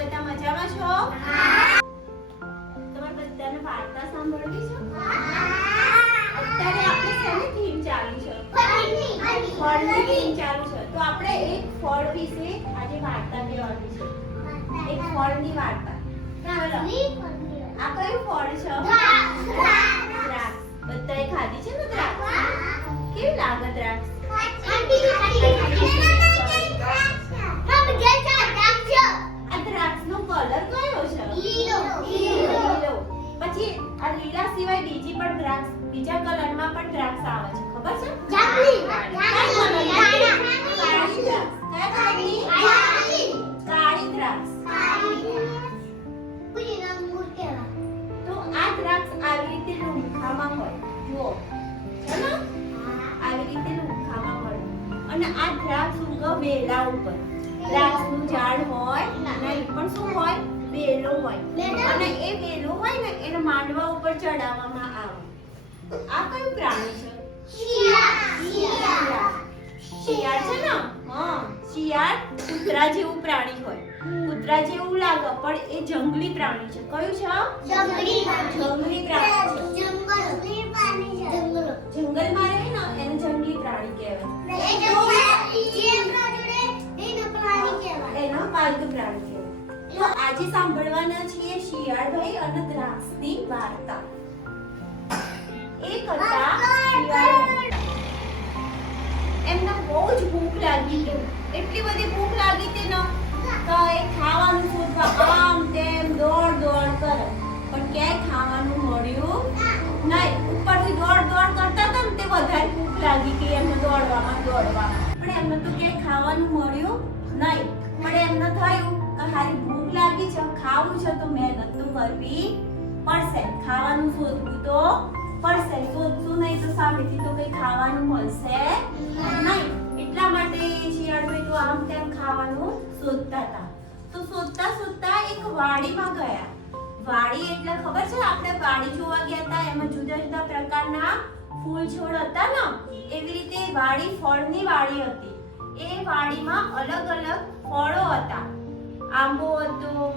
બધા મજામાં છો? તમારે બધાને વાર્તા સાંભળવી છે? અત્યારે આપણે શેની થીમ ચાલુ છે? ફળની. થીમ ચાલુ છે. તો આપણે એક ફળ વિશે આજે વાર્તા કહેવાની છે. એક ફળની વાર્તા. ચાલો. આ કયું ફળ છે? દ્રાક્ષ. બધાએ ખાધી છે ને દ્રાક્ષ? કેવી લાગે દ્રાક્ષ? જુઓ. ને? આવી રીતે લૂંખામાં હોય અને આ દ્રાક્ષ ઉગે વેલા ઉપર. દ્રાક્ષનું ઝાડ હોય, નહીં, પણ શું હોય? વેલો હોય. અને એ વેલો હોય ને, એને માંડવા ઉપર ચડાવવામાં આવે. આ કયું પ્રાણી છે? શિયાળ છે ને? હા, શિયાળ કૂતરા જેવું પ્રાણી હોય. કૂતરા જેવું લાગે પણ એ જંગલી પ્રાણી છે. કયું છે જંગલી પ્રાણી. છે. જંગલમાં રહે ને એને જંગલી પ્રાણી કહેવાય. એનો પાલતુ પ્રાણી કહેવાય. તો આજે સાંભળવાના છીએ શિયાળભાઈ અને દ્રાક્ષની વાર્તા. એક કરતા શિયાળ એમને બહુ જ ભૂખ લાગી એટલી બધી ભૂખ લાગી હતી ને તો ખાવાનું શોધવા આમ તેમ દોડ દોડ કરે. પણ ક્યાંય ખાવાનું મળ્યું નહીં. ઉપરથી દોડ દોડ કરતા હતા ને તે વધારે ભૂખ લાગી કે એમને દોડવામાં દોડવામાં પણ એમને તો ક્યાંય ખાવાનું મળ્યું નહીં. પણ એમને થયું કે હારી ભૂખ લાગી છે, ખાવું છે તો મહેનત તો કરવી પડશે. ખાવાનું શોધવું તો પડશે. શોધશું નહીં તો સામેથી તો કઈ ખાવાનું મળશે નહીં. શિયાળભાઈ આમ તેમ ખાવાનું શોધતા હતા. તો શોધતા શોધતા એક વાડીમાં ગયા. વાડી એટલે ખબર છે? આપણે વાડી જોવા ગયા હતા, એમાં જુદા જુદા પ્રકારના ફૂલ છોડ હતા ને? એવી રીતે વાડી ફળની વાડી હતી. એ વાડીમાં અલગ અલગ ફળો હતા. આંબો હતો,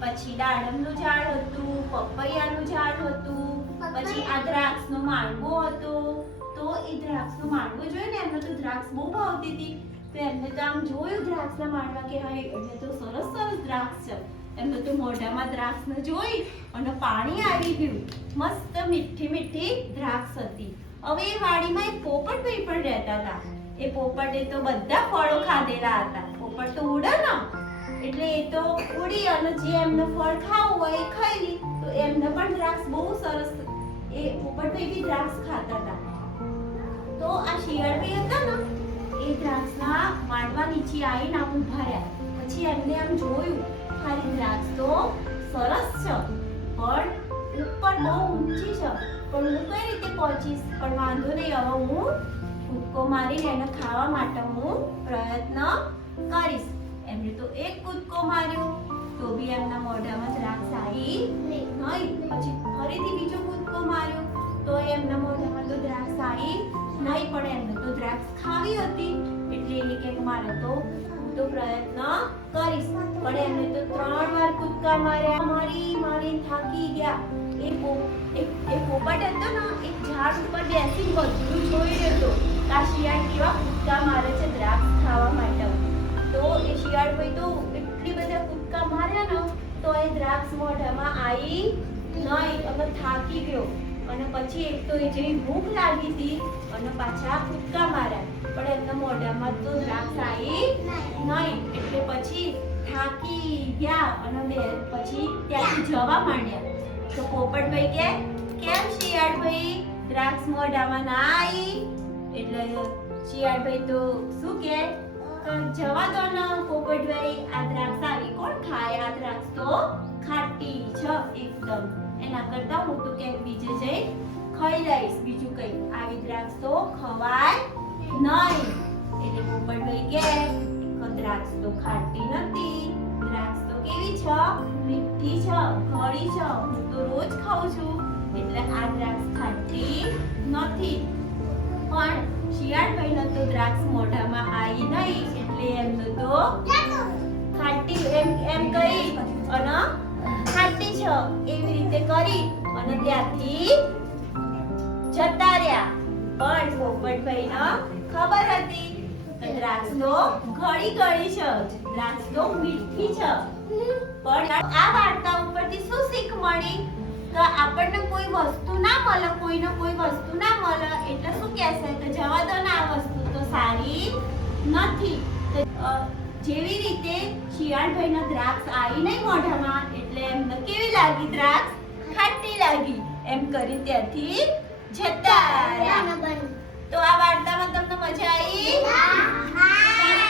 પછી દાડમનું ઝાડ હતું, પપૈયાનું ઝાડ હતું, પછી આ દ્રાક્ષનો માંડવો હતો. તો એ દ્રાક્ષનો માંડવો જોયો ને એમને તો દ્રાક્ષ બહુ ભાવતી હતી. એમને તો આમ જોયું દ્રાક્ષના માંડવા કે હા એટલે તો સરસ સરસ દ્રાક્ષ છે. એમને તો મોઢામાં દ્રાક્ષને જોઈ અને પાણી આવી ગયું. મસ્ત મીઠી મીઠી દ્રાક્ષ હતી. હવે એ વાડીમાં એક પોપટભાઈ પણ રહેતા હતા. એ પોપટે તો બધા ફળો ખાધેલા હતા. પોપટ તો ઉડે ને. એટલે એ તો ઉડી અને જે એમને ફળ ખાવું હોય એ ખાઈ લી. તો એમને પણ દ્રાક્ષ બહુ સરસ એ પોપટભાઈ બી દ્રાક્ષ ખાતા હતા. તો આ શિયાળભાઈ હતા ને એ દ્રાક્ષના માંડવા નીચે આવીને આમ ઊભા રહ્યા. પછી એમને આમ જોયું ખાલી દ્રાક્ષ તો સરસ છે પણ ઉપર બહુ ઊંચી છે. પણ હું કઈ રીતે પહોંચીશ? પણ વાંધો નહીં હવે હું કૂદકો મારીને એને ખાવા માટે હું પ્રયત્ન કરીશ. એમને તો એક કૂદકો માર્યો તો બી એમના મોઢામાં દ્રાક્ષ આવી નહીં. પછી ફરીથી બીજો કૂદકો માર્યો. મારે તો તો પ્રયત્ન કરીશ. પણ એમને તો ત્રણ વાર કૂદકા માર્યા. મારી મારી થાકી ગયા. એ એ પોપટ હતો ને એક ઝાડ ઉપર બેસી બધું જોઈ રહ્યો હતો. આ શિયાળ કેવા કૂદકા મારે છે દ્રાક્ષ ખાવા માટે. તો એ શિયાળ ભાઈ તો એટલી બધા કૂદકા માર્યા ને, તો એ દ્રાક્ષ મોઢામાં આવી નહીં, હવે થાકી ગયો. અને પછી એક તો એ જેવી ભૂખ લાગી હતી અને પાછા કૂદકા માર્યા. એમના મોઢામાં તો દ્રાક્ષ આવી નહીં. એટલે પછી થાકી ગયા અને પછી ત્યાંથી જવા માંડ્યા. તો પોપટભાઈ કે, કેમ શિયાળભાઈ? દ્રાક્ષ મોઢામાં ના આવી એટલે શિયાળભાઈ તો શું કે જવા દો ને પોપટભાઈ આ દ્રાક્ષ આવી કોણ ખાય? આ દ્રાક્ષ તો ખાટી છે એકદમ. એના કરતા હું તો કે બીજે જઈ ખાઈ લઈશ. બીજું કઈ. આવી દ્રાક્ષ તો ખવાય નહીં. એટલે પોપટભાઈ કે દ્રાક્ષ તો ખાટી નથી. દ્રાક્ષ તો કેવી છે? મીઠી છે ગળી છે. હું તો રોજ ખાઉં છું. એટલે આ દ્રાક્ષ ખાટી નથી. પણ શિયાળભાઈને તો દ્રાક્ષ મોઢામાં આવી નહીં. એટલે એમનો તો ખાટી એમ એમ કહી અને ખાટી છે. એવી રીતે કરી અને ત્યાંથી જતા રહ્યા. પણ પોપટભાઈને ખબર હતી? દ્રાક્ષ તો ઘડી છે. દ્રાક્ષ મીઠી છે. પણ આ વાર્તા ઉપરથી શું શીખ મળી? તો આપણને કોઈ વસ્તુ ના મળે, કોઈને કોઈ વસ્તુ ના મળે, એટલે શું કહેશે? કે જવા દો ને આ વસ્તુ. તો સારી નથી. જેવી રીતે શિયાળભાઈના દ્રાક્ષ આવી નહીં મોઢામાં, એટલે એમને કેવી લાગી દ્રાક્ષ? ખાટી લાગી. એમ કરી ત્યાંથી રહ્યા તો આ વાર્તામાં તમને મજા આવી?